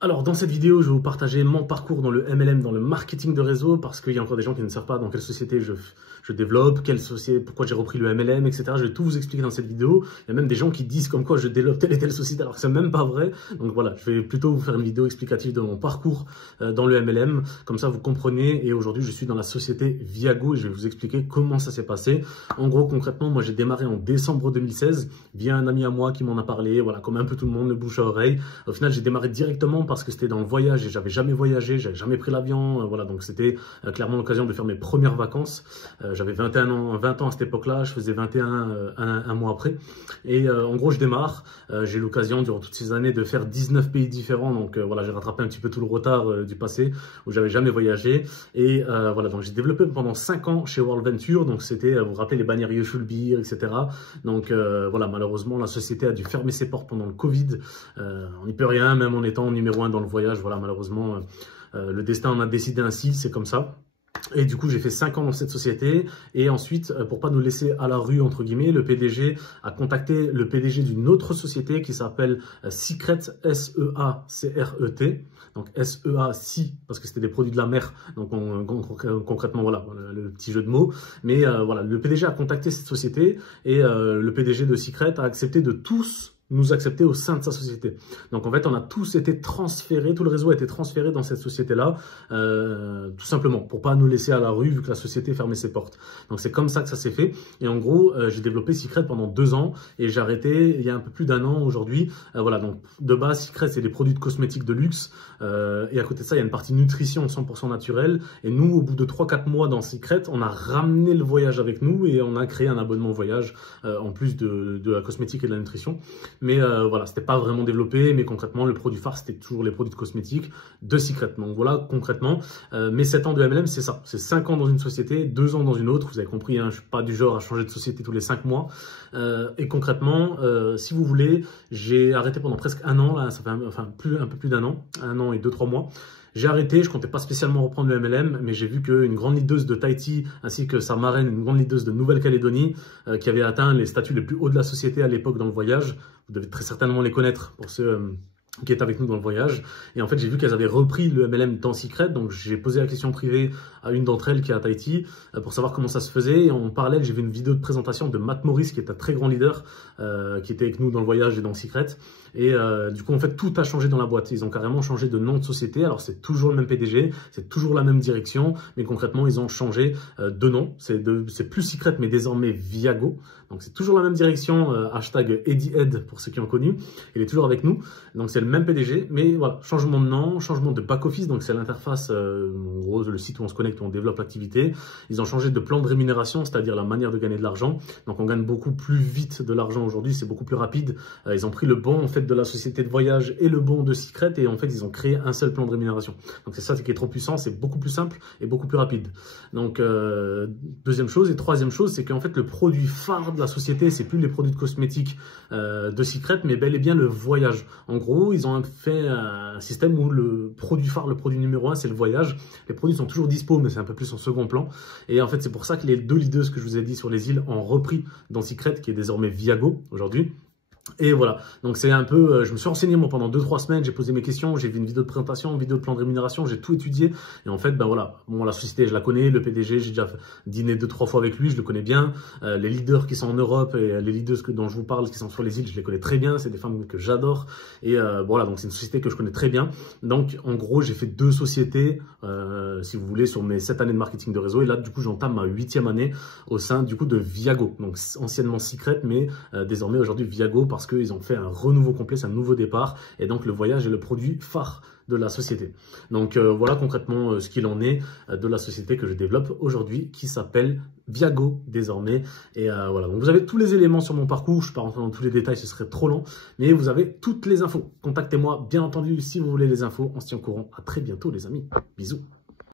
Alors, dans cette vidéo, je vais vous partager mon parcours dans le MLM, dans le marketing de réseau, parce qu'il y a encore des gens qui ne savent pas dans quelle société je développe, quelle société, pourquoi j'ai repris le MLM, etc. Je vais tout vous expliquer dans cette vidéo. Il y a même des gens qui disent comme quoi je développe telle et telle société, alors que c'est même pas vrai. Donc voilà, je vais plutôt vous faire une vidéo explicative de mon parcours dans le MLM. Comme ça, vous comprenez. Et aujourd'hui, je suis dans la société Viago et je vais vous expliquer comment ça s'est passé. En gros, concrètement, moi, j'ai démarré en décembre 2016 via un ami à moi qui m'en a parlé. Voilà, comme un peu tout le monde, le bouche à oreille. Au final, j'ai démarré directement parce que c'était dans le voyage et j'avais jamais voyagé, j'avais jamais pris l'avion, voilà, donc c'était clairement l'occasion de faire mes premières vacances. J'avais 20 ans à cette époque-là, je faisais 21 un mois après. Et en gros, je démarre, j'ai eu l'occasion durant toutes ces années de faire 19 pays différents, donc voilà, j'ai rattrapé un petit peu tout le retard du passé où j'avais jamais voyagé. Et voilà, donc j'ai développé pendant 5 ans chez World Venture, donc c'était, vous vous rappelez, les bannières You Should Be, etc. Donc voilà, malheureusement, la société a dû fermer ses portes pendant le Covid. On n'y peut rien, même en étant numéro 1 dans le voyage. Voilà, malheureusement, le destin en a décidé ainsi, c'est comme ça. Et du coup, j'ai fait 5 ans dans cette société. Et ensuite, pour pas nous laisser à la rue, entre guillemets, le PDG a contacté le PDG d'une autre société qui s'appelle Secret, S-E-A-C-R-E-T. Donc S-E-A, si, parce que c'était des produits de la mer. Donc concrètement, voilà, le petit jeu de mots. Mais voilà, le PDG a contacté cette société et le PDG de Secret a accepté de tous nous accepter au sein de sa société. Donc en fait, on a tous été transférés, tout le réseau a été transféré dans cette société-là, tout simplement, pour pas nous laisser à la rue vu que la société fermait ses portes. Donc c'est comme ça que ça s'est fait. Et en gros, j'ai développé Secret pendant 2 ans et j'ai arrêté il y a un peu plus d'1 an aujourd'hui. Voilà, donc de base, Secret, c'est des produits de cosmétiques de luxe. Et à côté de ça, il y a une partie nutrition 100% naturelle. Et nous, au bout de 3-4 mois dans Secret, on a ramené le voyage avec nous et on a créé un abonnement voyage en plus de la cosmétique et de la nutrition. Mais voilà, c'était pas vraiment développé, mais concrètement, le produit phare, c'était toujours les produits de cosmétiques de Secret. Donc voilà, concrètement, mes 7 ans de MLM, c'est ça. C'est 5 ans dans une société, 2 ans dans une autre. Vous avez compris, hein, je suis pas du genre à changer de société tous les 5 mois. Et concrètement, si vous voulez, j'ai arrêté pendant presque 1 an, là, ça fait un peu plus d'1 an, 1 an et 2-3 mois. J'ai arrêté, je comptais pas spécialement reprendre le MLM, mais j'ai vu qu'une grande leaduse de Tahiti, ainsi que sa marraine, une grande leaduse de Nouvelle-Calédonie, qui avait atteint les statuts les plus hauts de la société à l'époque dans le voyage, vous devez très certainement les connaître pour ceux qui étaient avec nous dans le voyage. Et en fait, j'ai vu qu'elles avaient repris le MLM dans Secret, donc j'ai posé la question privée à une d'entre elles qui est à Tahiti pour savoir comment ça se faisait. Et en parallèle, j'ai vu une vidéo de présentation de Matt Morris, qui est un très grand leader, qui était avec nous dans le voyage et dans Secret. Et du coup, en fait, tout a changé dans la boîte. Ils ont carrément changé de nom de société. Alors, c'est toujours le même PDG, c'est toujours la même direction, mais concrètement, ils ont changé de nom. C'est plus Secret, mais désormais Viago. Donc, c'est toujours la même direction, hashtag EddieEd pour ceux qui ont connu. Il est toujours avec nous. Donc, c'est le même PDG, mais voilà, changement de nom, changement de back-office. Donc, c'est l'interface, en gros, le site où on se connecte, où on développe l'activité. Ils ont changé de plan de rémunération, c'est-à-dire la manière de gagner de l'argent. Donc, on gagne beaucoup plus vite de l'argent aujourd'hui, c'est beaucoup plus rapide. Ils ont pris le bon, en fait, de la société de voyage et le bon de Secret, et en fait, ils ont créé un seul plan de rémunération. Donc, c'est ça qui est trop puissant, c'est beaucoup plus simple et beaucoup plus rapide. Donc, deuxième chose. Et troisième chose, c'est qu'en fait, le produit phare de la société, c'est plus les produits de cosmétiques de Secret, mais bel et bien le voyage. En gros, ils ont fait un système où le produit phare, le produit numéro 1, c'est le voyage. Les produits sont toujours dispo, mais c'est un peu plus en second plan. Et en fait, c'est pour ça que les 2 leaders que je vous ai dit sur les îles ont repris dans Secret, qui est désormais Viago aujourd'hui. Et voilà, donc c'est un peu, je me suis renseigné moi pendant 2-3 semaines, j'ai posé mes questions, j'ai vu une vidéo de présentation, une vidéo de plan de rémunération, j'ai tout étudié. Et en fait, ben voilà, bon, la société, je la connais, le PDG, j'ai déjà dîné 2-3 fois avec lui, je le connais bien. Les leaders qui sont en Europe et les leaders dont je vous parle, qui sont sur les îles, je les connais très bien, c'est des femmes que j'adore. Et voilà, donc c'est une société que je connais très bien. Donc en gros, j'ai fait 2 sociétés, si vous voulez, sur mes 7 années de marketing de réseau. Et là, du coup, j'entame ma 8e année au sein du coup de Viago. Donc anciennement Secret, mais désormais aujourd'hui Viago, parce qu'ils ont fait un renouveau complet, c'est un nouveau départ, et donc le voyage est le produit phare de la société. Donc voilà concrètement ce qu'il en est de la société que je développe aujourd'hui, qui s'appelle Viago désormais. Et voilà, donc vous avez tous les éléments sur mon parcours, je ne vais pas rentrer dans tous les détails, ce serait trop long, mais vous avez toutes les infos. Contactez-moi bien entendu si vous voulez les infos, on se tient au courant. À très bientôt les amis, bisous.